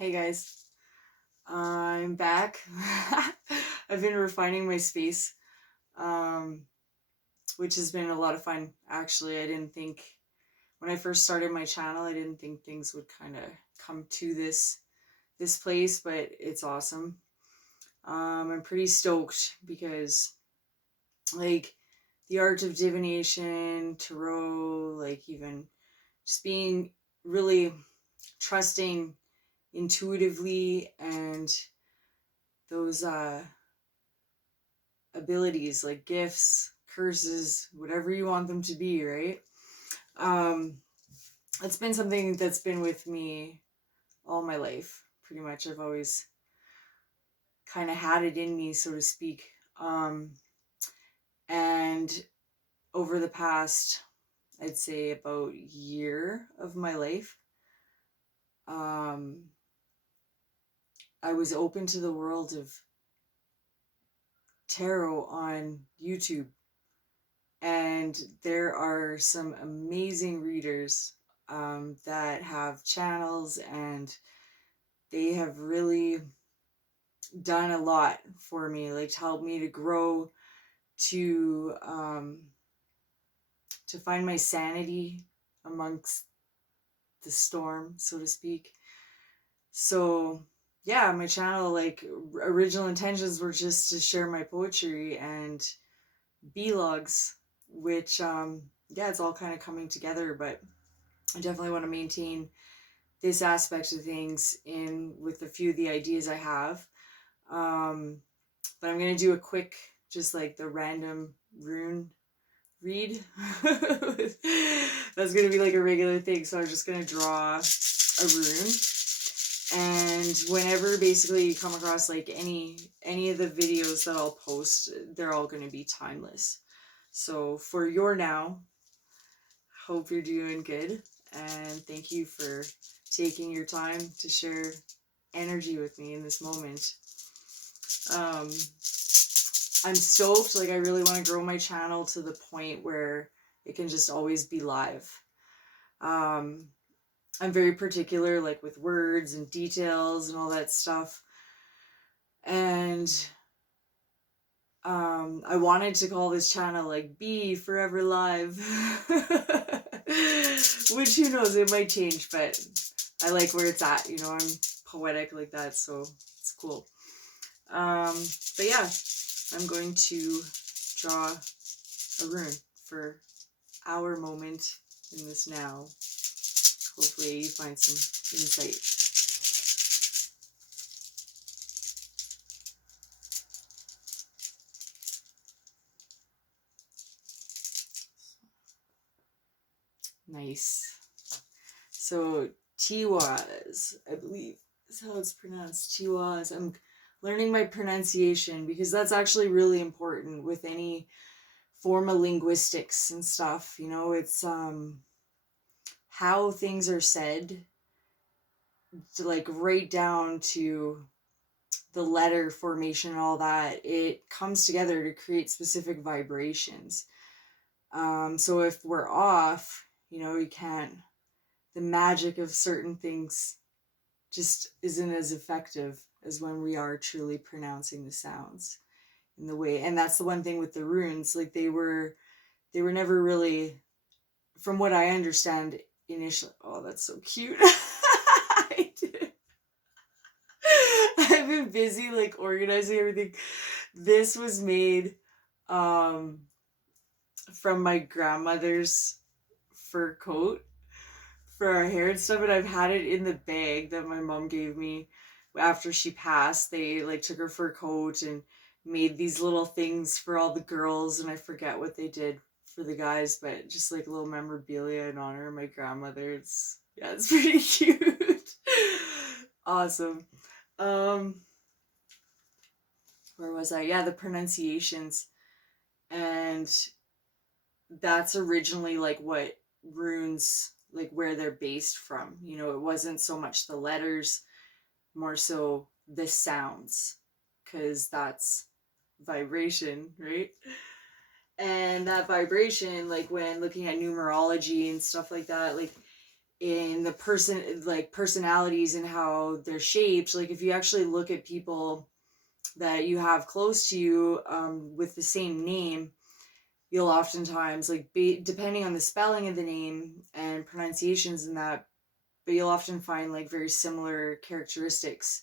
Hey guys, I'm back. I've been refining my space, um, which has been a lot of fun. Actually, I didn't think when I first started my channel, I didn't think things would kind of come to this place, but it's awesome. I'm pretty stoked because like the art of divination, tarot, like even just being really trusting intuitively and those abilities like gifts, curses, whatever you want them to be, right? Um, it's been something that's been with me all my life. Pretty much, I've always kind of had it in me, so to speak. And over the past, I'd say about year of my life, um, I was open to the world of tarot on YouTube. And there are some amazing readers that have channels, and they have really done a lot for me, like to help me to grow, to find my sanity amongst the storm, so to speak. So yeah, my channel, like original intentions were just to share my poetry and vlogs, which yeah, it's all kind of coming together, but I definitely want to maintain this aspect of things in with a few of the ideas I have. But I'm going to do a quick, just like the random rune read. That's going to be like a regular thing. So I'm just going to draw a rune. And whenever basically you come across like any of the videos that I'll post, they're all going to be timeless. So for your now, hope you're doing good. And thank you for taking your time to share energy with me in this moment. I'm stoked. Like, I really want to grow my channel to the point where it can just always be live. I'm very particular, like with words and details and all that stuff. And I wanted to call this channel like Be Forever Live. Which, who knows, it might change, but I like where it's at. You know, I'm poetic like that, so it's cool. But yeah, I'm going to draw a rune for our moment in this now. Hopefully you find some insight. Nice. So Teiwaz, I believe is how it's pronounced. Teiwaz. I'm learning my pronunciation because that's actually really important with any form of linguistics and stuff. You know, it's how things are said, to like right down to the letter formation and all that. It comes together to create specific vibrations. So if we're off, you know, you can't, the magic of certain things just isn't as effective as when we are truly pronouncing the sounds in the way. And that's the one thing with the runes, like they were never really, from what I understand initially. Oh, that's so cute. I've been busy like organizing everything. This was made from my grandmother's fur coat for our hair and stuff, and I've had it in the bag that my mom gave me after she passed. They like took her fur coat and made these little things for all the girls, and I forget what they did for the guys, but just like little memorabilia in honor of my grandmother. It's pretty cute. Awesome. Where was I? Yeah, the pronunciations. And that's originally like what runes, like where they're based from. You know, it wasn't so much the letters, more so the sounds, because that's vibration, right? And that vibration, like when looking at numerology and stuff like that, like in the person, like personalities and how they're shaped. Like if you actually look at people that you have close to you with the same name, you'll oftentimes like be depending on the spelling of the name and pronunciations and that, but you'll often find like very similar characteristics,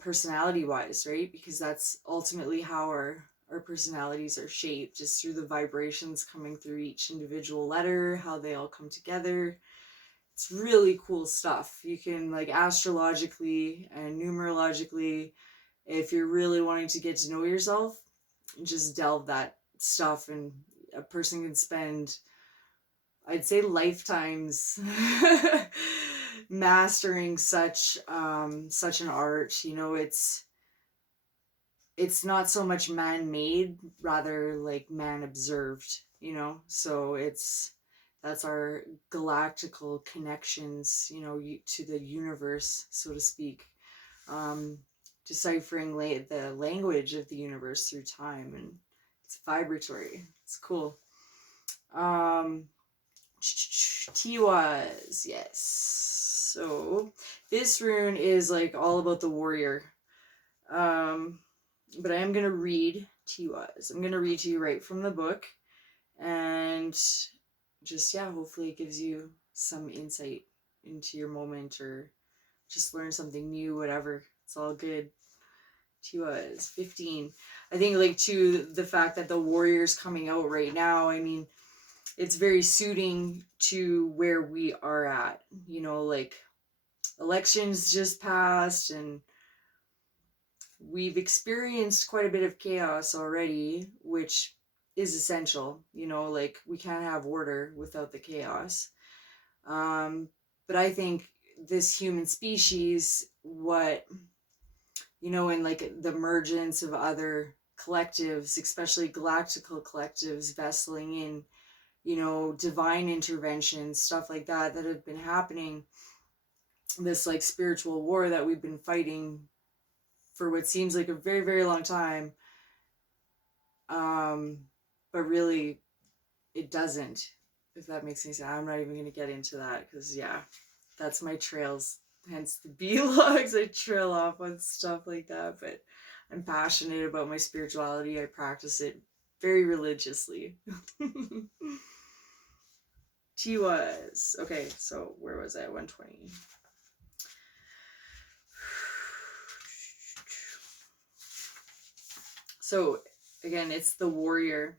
personality wise, right? Because that's ultimately how our personalities are shaped, just through the vibrations coming through each individual letter, how they all come together. It's really cool stuff. You can like astrologically and numerologically, if you're really wanting to get to know yourself, just delve that stuff, and a person can spend, I'd say, lifetimes mastering such an art. You know, it's not so much man-made, rather like man observed, you know. So that's our galactical connections, you know, to the universe, so to speak. um Deciphering the language of the universe through time, and it's vibratory, it's cool. um Teiwaz, yes. So this rune is like all about the warrior. um but I am going to read Teiwaz. I'm going to read to you right from the book, and just, yeah, hopefully it gives you some insight into your moment, or just learn something new, whatever. It's all good. Teiwaz 15. I think, like, to the fact that the warrior's coming out right now, I mean, it's very suiting to where we are at. You know, like, elections just passed, and we've experienced quite a bit of chaos already, which is essential. You know, like, we can't have order without the chaos. Um, but I think this human species, what, you know, in like the emergence of other collectives, especially galactical collectives, vesseling in, you know, divine interventions, stuff like that, that have been happening, this like spiritual war that we've been fighting for what seems like a very, very long time. Um, but really, it doesn't, if that makes any sense. I'm not even going to get into that because, yeah, that's my trails. Hence the B logs. I trail off on stuff like that, but I'm passionate about my spirituality. I practice it very religiously. Teiwaz. Okay, so where was I? 120. So again, it's the warrior,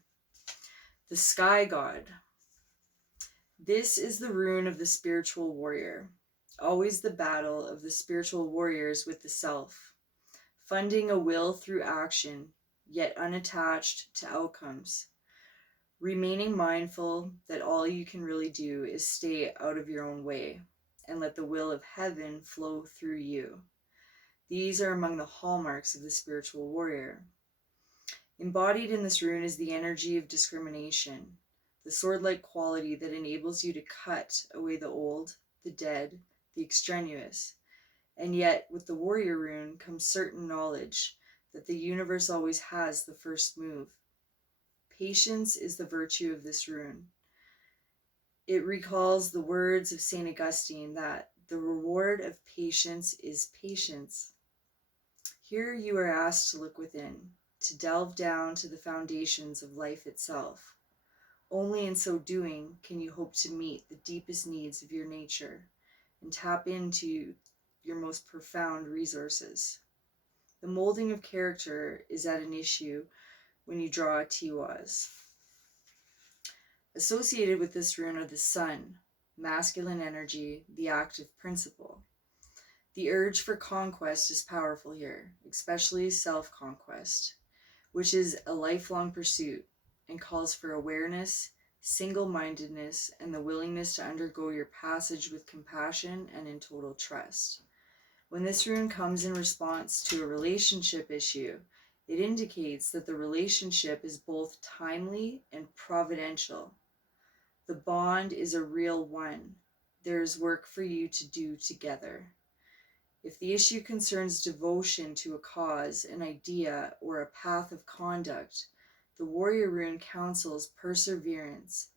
the sky god. This is the rune of the spiritual warrior, always the battle of the spiritual warriors with the self, funding a will through action, yet unattached to outcomes, remaining mindful that all you can really do is stay out of your own way and let the will of heaven flow through you. These are among the hallmarks of the spiritual warrior. Embodied in this rune is the energy of discrimination, the sword-like quality that enables you to cut away the old, the dead, the extraneous. And yet, with the warrior rune comes certain knowledge that the universe always has the first move. Patience is the virtue of this rune. It recalls the words of St. Augustine that the reward of patience is patience. Here you are asked to look within, to delve down to the foundations of life itself. Only in so doing can you hope to meet the deepest needs of your nature and tap into your most profound resources. The molding of character is at an issue when you draw a Teiwaz. Associated with this rune are the sun, masculine energy, the active principle. The urge for conquest is powerful here, especially self-conquest, which is a lifelong pursuit and calls for awareness, single-mindedness, and the willingness to undergo your passage with compassion and in total trust. When this rune comes in response to a relationship issue, it indicates that the relationship is both timely and providential. The bond is a real one. There is work for you to do together. If the issue concerns devotion to a cause, an idea, or a path of conduct, the warrior rune counsels perseverance,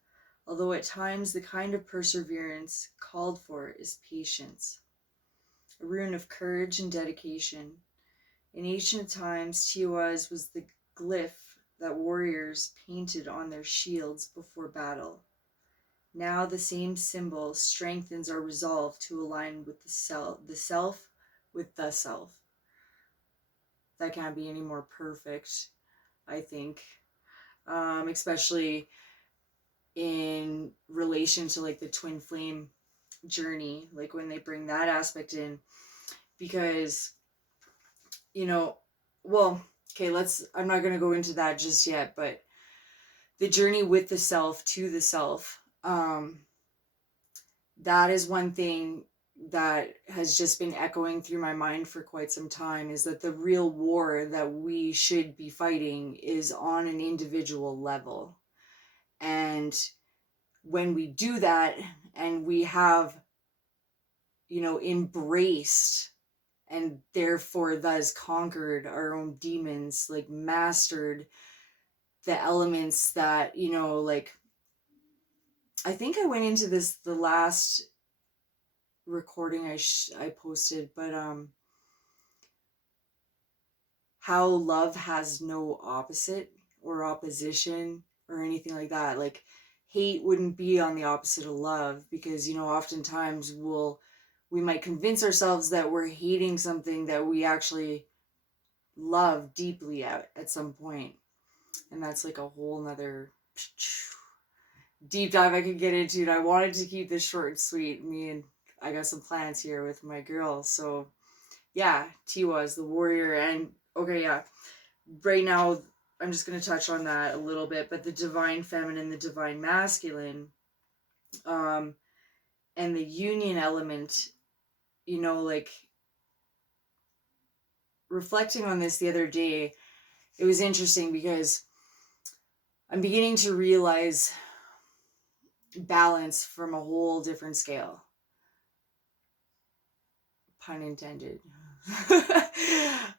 although at times the kind of perseverance called for is patience, a rune of courage and dedication. In ancient times, Teiwaz was the glyph that warriors painted on their shields before battle. Now the same symbol strengthens our resolve to align with the self with the self. That can't be any more perfect, I think. Especially in relation to like the twin flame journey, like when they bring that aspect in, because, well, okay, I'm not going to go into that just yet, but the journey with the self to the self, that is one thing that has just been echoing through my mind for quite some time, is that the real war that we should be fighting is on an individual level. And when we do that and we have, embraced and therefore thus conquered our own demons, like mastered the elements that, like, I think I went into this the last recording I posted, but how love has no opposite or opposition or anything like that. Like, hate wouldn't be on the opposite of love, because oftentimes we might convince ourselves that we're hating something that we actually love deeply at some point. And that's like a whole nother deep dive I could get into. And I wanted to keep this short and sweet. I got some plans here with my girl. So yeah, Teiwaz, the warrior. And okay, yeah, right now I'm just going to touch on that a little bit, but the divine feminine, the divine masculine, and the union element, like, reflecting on this the other day, it was interesting because I'm beginning to realize balance from a whole different scale. Pun intended.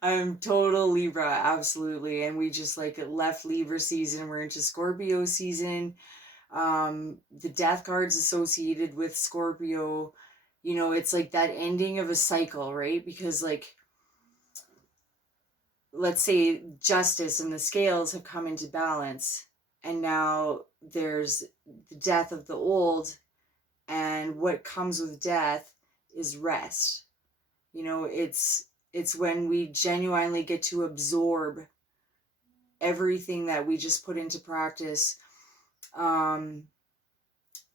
I'm total Libra, absolutely. And we just like left Libra season. We're into Scorpio season. The death cards associated with Scorpio, it's like that ending of a cycle, right? Because, like, let's say justice and the scales have come into balance, and now there's the death of the old, and what comes with death is rest. It's when we genuinely get to absorb everything that we just put into practice,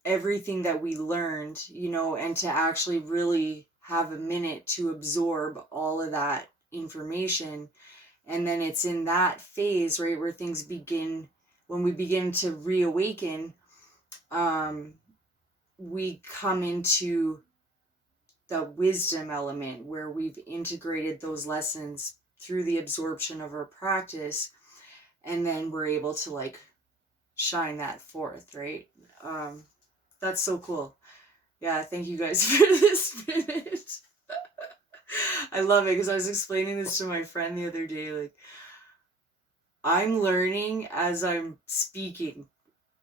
everything that we learned, and to actually really have a minute to absorb all of that information. And then it's in that phase, right, where things begin, when we begin to reawaken, we come into the wisdom element where we've integrated those lessons through the absorption of our practice, and then we're able to like shine that forth, right? That's so cool. Yeah, thank you guys for this minute. I love it, because I was explaining this to my friend the other day, like, I'm learning as I'm speaking.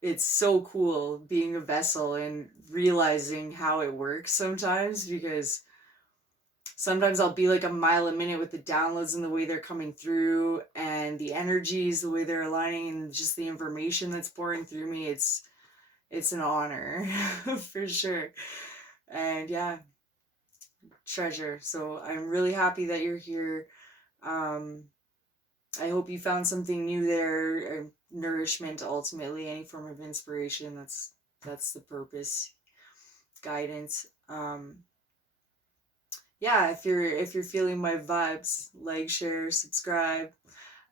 It's so cool being a vessel and realizing how it works sometimes, because sometimes I'll be like a mile a minute with the downloads and the way they're coming through, and the energies, the way they're aligning, and just the information that's pouring through me. It's an honor for sure. And yeah, treasure. So I'm really happy that you're here. I hope you found something new there, nourishment, ultimately, any form of inspiration. That's the purpose, guidance. Yeah, if you're feeling my vibes, like, share, subscribe.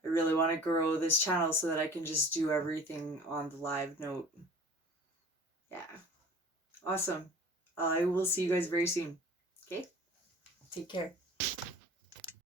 I really want to grow this channel so that I can just do everything on the live note. Yeah. Awesome. I will see you guys very soon. Okay? Take care.